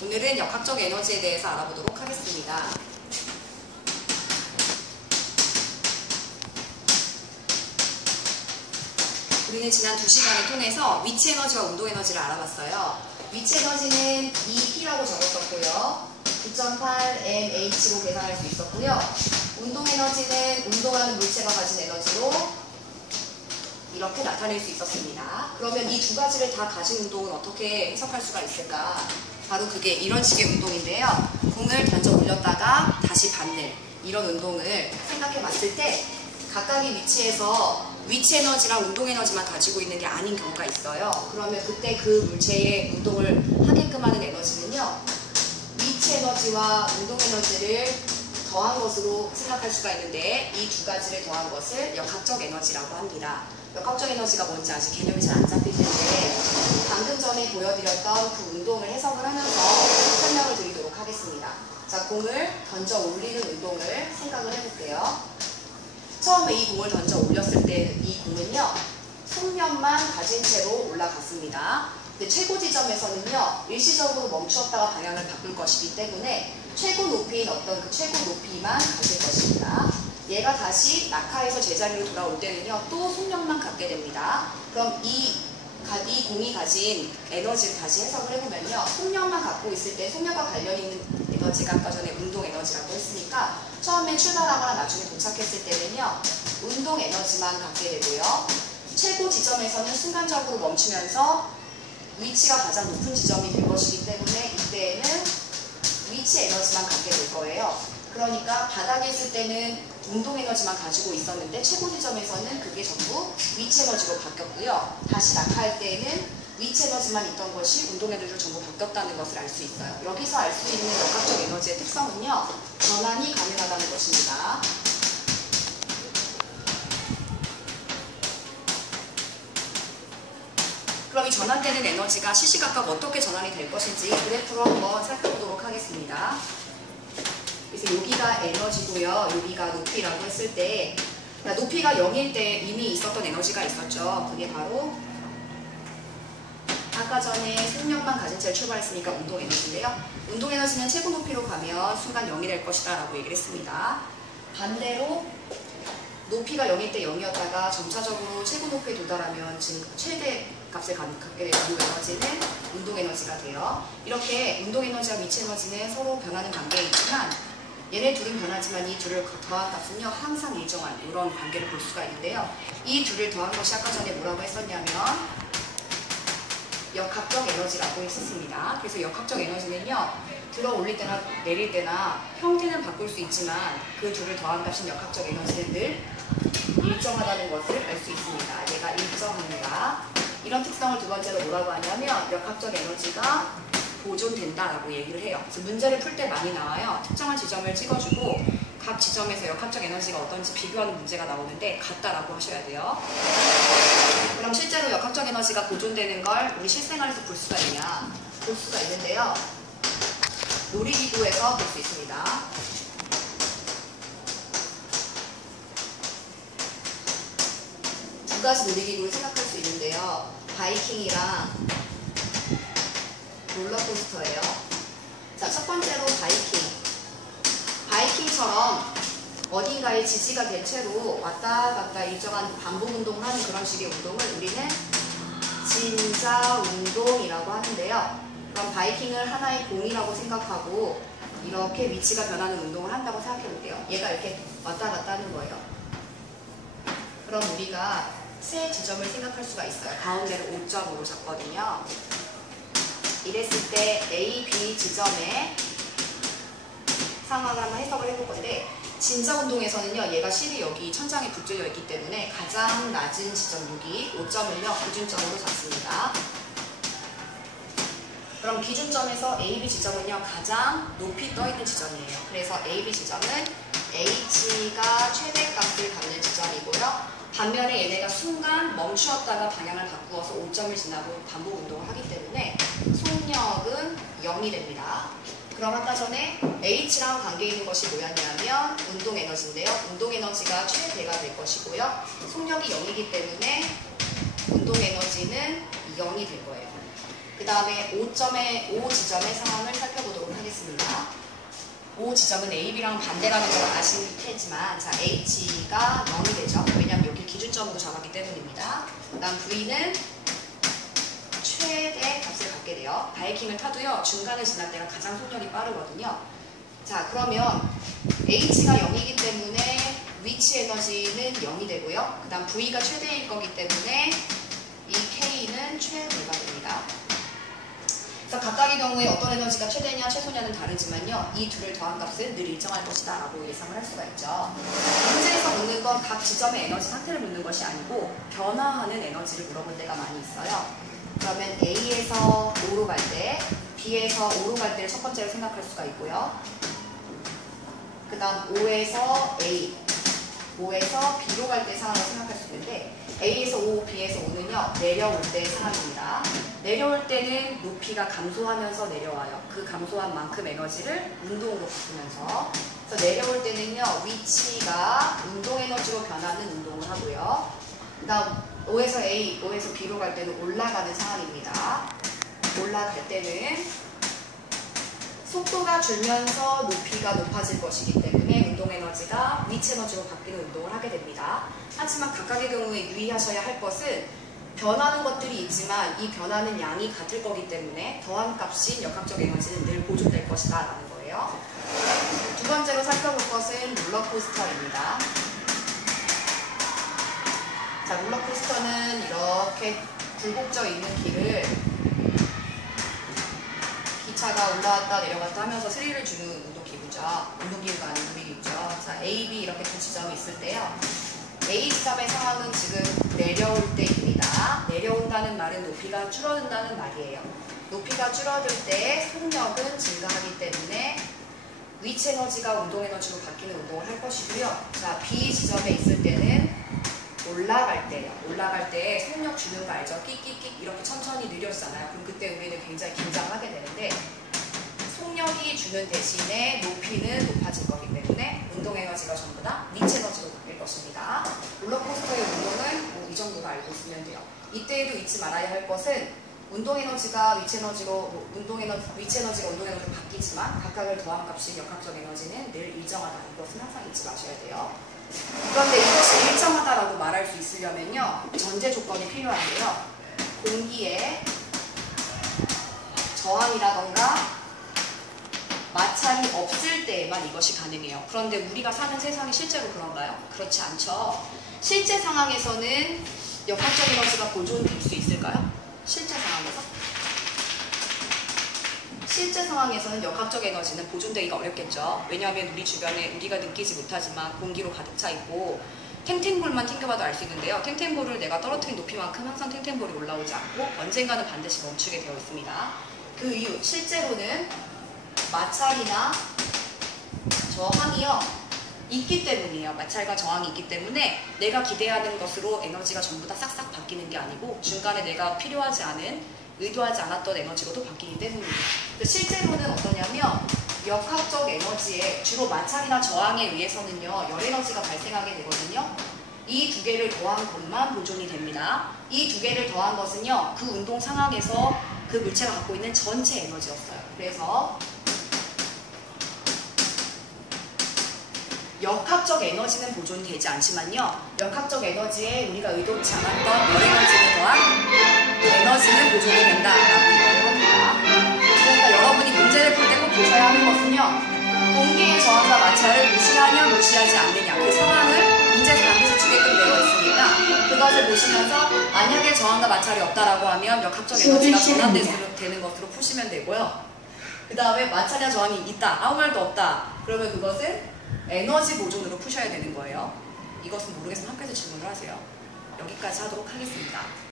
오늘은 역학적 에너지에 대해서 알아보도록 하겠습니다. 우리는 지난 2시간을 통해서 위치 에너지와 운동 에너지를 알아봤어요. 위치 에너지는 EP라고 적었었고요. 9.8 mH로 계산할 수 있었고요. 운동 에너지는 운동하는 물체가 가진 에너지로 이렇게 나타낼 수 있었습니다. 그러면 이 두 가지를 다 가진 운동은 어떻게 해석할 수가 있을까? 바로 그게 이런 식의 운동인데요. 공을 던져 올렸다가 다시 받는 이런 운동을 생각해 봤을 때 각각의 위치에서 위치 에너지랑 운동 에너지만 가지고 있는 게 아닌 경우가 있어요. 그러면 그때 그 물체의 운동을 하게끔 하는 에너지는요, 위치 에너지와 운동 에너지를 더한 것으로 생각할 수가 있는데, 이 두 가지를 더한 것을 역학적 에너지라고 합니다. 역학적 에너지가 뭔지 아직 개념이 잘 안 잡힐 텐데, 방금 전에 보여드렸던 그 운동을 해석을 하면서 설명을 드리도록 하겠습니다. 자, 공을 던져 올리는 운동을 생각을 해볼게요. 처음에 이 공을 던져 올렸을 때 이 공은요, 속력만 가진 채로 올라갔습니다. 근데 최고 지점에서는요, 일시적으로 멈추었다가 방향을 바꿀 것이기 때문에 최고 높이인 어떤 그 최고 높이만 가질 것입니다. 얘가 다시 낙하에서 제자리로 돌아올 때는요, 또 속력만 갖게 됩니다. 그럼 이 공이 가진 에너지를 다시 해석을 해보면요, 속력만 갖고 있을 때 속력과 관련 있는 에너지가 아까 전에 운동 에너지라고 했으니까 처음에 출발하거나 나중에 도착했을 때는요, 운동 에너지만 갖게 되고요. 최고 지점에서는 순간적으로 멈추면서 위치가 가장 높은 지점이 될 것이기 때문에 이때에는 위치 에너지만 갖게 될 거예요. 그러니까 바닥에 있을 때는 운동 에너지만 가지고 있었는데 최고 지점에서는 그게 전부 위치 에너지로 바뀌었고요. 다시 낙하할 때에는 위치 에너지만 있던 것이 운동 에너지로 전부 바뀌었다는 것을 알 수 있어요. 여기서 알 수 있는 역학적 에너지의 특성은요, 전환이 가능하다는 것입니다. 그럼 이 전환되는 에너지가 시시각각 어떻게 전환이 될 것인지 그래프로 한번 살펴보도록 하겠습니다. 그래서 여기가 에너지고요, 여기가 높이라고 했을 때, 높이가 0일 때 이미 있었던 에너지가 있었죠. 그게 바로 아까 전에 속력만 가진 채로 출발했으니까 운동 에너지인데요. 운동 에너지는 최고 높이로 가면 순간 0이 될 것이다 라고 얘기를 했습니다. 반대로 높이가 0일 때 0이었다가 점차적으로 최고 높이에 도달하면 지금 최대 값을 갖게 되는 이 에너지는 운동 에너지가 돼요. 이렇게 운동 에너지와 위치 에너지는 서로 변하는 관계에 있지만 얘네 둘은 변하지만 이 둘을 더한 값은요, 항상 일정한 이런 관계를 볼 수가 있는데요. 이 둘을 더한 것이 아까 전에 뭐라고 했었냐면 역학적 에너지라고 했었습니다. 그래서 역학적 에너지는요, 들어 올릴 때나 내릴 때나 형태는 바꿀 수 있지만 그 둘을 더한 값인 역학적 에너지는 늘 일정하다는 것을 알 수 있습니다. 얘가 일정합니다. 이런 특성을 두 번째로 뭐라고 하냐면 역학적 에너지가 보존된다라고 얘기를 해요. 그래서 문제를 풀 때 많이 나와요. 특정한 지점을 찍어주고 각 지점에서 역학적 에너지가 어떤지 비교하는 문제가 나오는데 같다라고 하셔야 돼요. 그럼 실제로 역학적 에너지가 보존되는 걸 우리 실생활에서 볼 수가 있냐? 볼 수가 있는데요. 놀이기구에서 볼 수 있습니다. 두 가지 놀이기구를 생각할 수 있는데요. 바이킹이랑 롤러코스터예요. 자, 첫 번째로 바이킹. 바이킹처럼 어딘가에 지지가 된 채로 왔다 갔다 일정한 반복 운동을 하는 그런 식의 운동을 우리는 진자 운동이라고 하는데요. 그럼 바이킹을 하나의 공이라고 생각하고 이렇게 위치가 변하는 운동을 한다고 생각해 볼게요. 얘가 이렇게 왔다 갔다 하는 거예요. 그럼 우리가 세 지점을 생각할 수가 있어요. 가운데를 5점으로 잡거든요. 이랬을 때 A, B 지점의 상황을 한번 해석을 해볼 건데, 진자 운동에서는요, 얘가 실이 여기 천장에 붙여져 있기 때문에 가장 낮은 지점 여기 5점을요, 기준점으로 잡습니다. 그럼 기준점에서 A, B 지점은요, 가장 높이 떠있는 지점이에요. 그래서 A, B 지점은 H가 최대값을 갖는 지점이고요. 반면에 얘네가 순간 멈추었다가 방향을 바꾸어서 5점을 지나고 반복 운동을 하기 때문에 속력은 0이 됩니다. 그럼 아까 전에 H랑 관계 있는 것이 뭐였냐면 운동 에너지인데요. 운동 에너지가 최대가 될 것이고요. 속력이 0이기 때문에 운동 에너지는 0이 될 거예요. 그 다음에 O 지점의 상황을 살펴보도록 하겠습니다. O 지점은 A, B랑 반대라는 걸 아실 테지만, 자, H가 0이 되죠. 왜냐하면 여기 기준점으로 잡았기 때문입니다. 그 다음 V는 최대 값을 갖게 돼요. 바이킹을 타도요, 중간을 지날 때가 가장 속력이 빠르거든요. 자, 그러면 H가 0이기 때문에 위치 에너지는 0이 되고요. 그 다음 V가 최대일 거기 때문에 이 K는 최대가 됩니다. 그래서 각각의 경우에 어떤 에너지가 최대냐 최소냐는 다르지만요, 이 둘을 더한 값은 늘 일정할 것이다 라고 예상을 할 수가 있죠. 문제에서 묻는 건 각 지점의 에너지 상태를 묻는 것이 아니고 변화하는 에너지를 물어볼 때가 많이 있어요. 그러면 A에서 O로 갈 때, B에서 O로 갈 때를 첫 번째로 생각할 수가 있고요. 그 다음 O에서 A, O에서 B로 갈 때 상황을 생각할 수 있는데, A에서 O, B에서 O는요, 내려올 때 상황입니다. 내려올 때는 높이가 감소하면서 내려와요. 그 감소한 만큼 에너지를 운동으로 바꾸면서. 그래서 내려올 때는요, 위치가 운동 에너지로 변하는 운동을 하고요. 그 다음 O에서 A, O에서 B로 갈 때는 올라가는 상황입니다. 올라갈 때는 속도가 줄면서 높이가 높아질 것이기 때문에 운동 에너지가 위치 에너지로 바뀌는 운동을 하게 됩니다. 하지만 각각의 경우에 유의하셔야 할 것은 변하는 것들이 있지만 이 변하는 양이 같을 거기 때문에 더한 값인 역학적 에너지는 늘 보존될 것이다 라는 거예요. 두 번째로 살펴볼 것은 롤러코스터입니다. 자, 롤러코스터는 이렇게 굴곡져 있는 길을 기차가 올라왔다 내려갔다 하면서 스릴을 주는 운동기구죠. 운동기구가 아닌 놀이기구죠. 자, A, B 이렇게 두 지점이 있을 때요, A 지점의 상황은 지금 내려올 때입니다. 내려온다는 말은 높이가 줄어든다는 말이에요. 높이가 줄어들 때 속력은 증가하기 때문에 위치 에너지가 운동 에너지로 바뀌는 운동을 할 것이고요. 자, B 지점에 있을 때는 올라갈 때요. 올라갈 때 속력 주는 거 알죠? 끽끽끽 이렇게 천천히 느려지잖아요. 그럼 그때 우리는 굉장히 긴장을 하게 되는데, 속력이 주는 대신에 높이는 높아질 거기 때문에 운동 에너지가 전부 다 위치 에너지로 바뀔 것입니다. 롤러코스터의 운동은 이 정도로 알고 있으면 돼요. 이때에도 잊지 말아야 할 것은 운동 에너지가 위치 에너지로 위치 에너지가 운동 에너지로 바뀌지만 각각을 더한 값인 역학적 에너지는 늘 일정하다는 것은 항상 잊지 마셔야 돼요. 그런데 이것이 일정하다라고 말할 수 있으려면요, 전제 조건이 필요한데요. 공기에 저항이라던가 마찰이 없을 때에만 이것이 가능해요. 그런데 우리가 사는 세상이 실제로 그런가요? 그렇지 않죠. 실제 상황에서는 역학적 에너지가 보존될 수 있을까요? 실제 상황에서는 역학적 에너지는 보존되기가 어렵겠죠. 왜냐하면 우리 주변에 우리가 느끼지 못하지만 공기로 가득 차 있고, 탱탱볼만 튕겨봐도 알 수 있는데요. 탱탱볼을 내가 떨어뜨린 높이만큼 항상 탱탱볼이 올라오지 않고 언젠가는 반드시 멈추게 되어 있습니다. 그 이유, 실제로는 마찰이나 저항이요, 있기 때문이에요. 마찰과 저항이 있기 때문에 내가 기대하는 것으로 에너지가 전부 다 싹싹 바뀌는 게 아니고 중간에 내가 필요하지 않은, 의도하지 않았던 에너지로도 바뀌기 때문입니다. 실제로는 어떠냐면 역학적 에너지에 주로 마찰이나 저항에 의해서는요, 열 에너지가 발생하게 되거든요. 이 두 개를 더한 것만 보존이 됩니다. 이 두 개를 더한 것은요, 그 운동 상황에서 그 물체가 갖고 있는 전체 에너지였어요. 그래서 역학적 에너지는 보존되지 않지만요, 역학적 에너지에 우리가 의도치 않았던 열 에너지를 더한 에너지는 보존이 된다라고 이야기를 합니다. 그러니까 여러분이 문제를 풀 때 꼭 보셔야 하는 것은요, 공기의 저항과 마찰을 무시하냐 무시하지 않느냐, 그 상황을 문제에서 반드시 주게끔 되어 있으니까 그것을 보시면서 만약에 저항과 마찰이 없다라고 하면 역학적 에너지가 전환되는 것으로 푸시면 되고요. 그 다음에 마찰이나 저항이 있다, 아무 말도 없다, 그러면 그것은 에너지 보존으로 푸셔야 되는 거예요. 이것은 모르겠으면 학교에서 질문을 하세요. 여기까지 하도록 하겠습니다.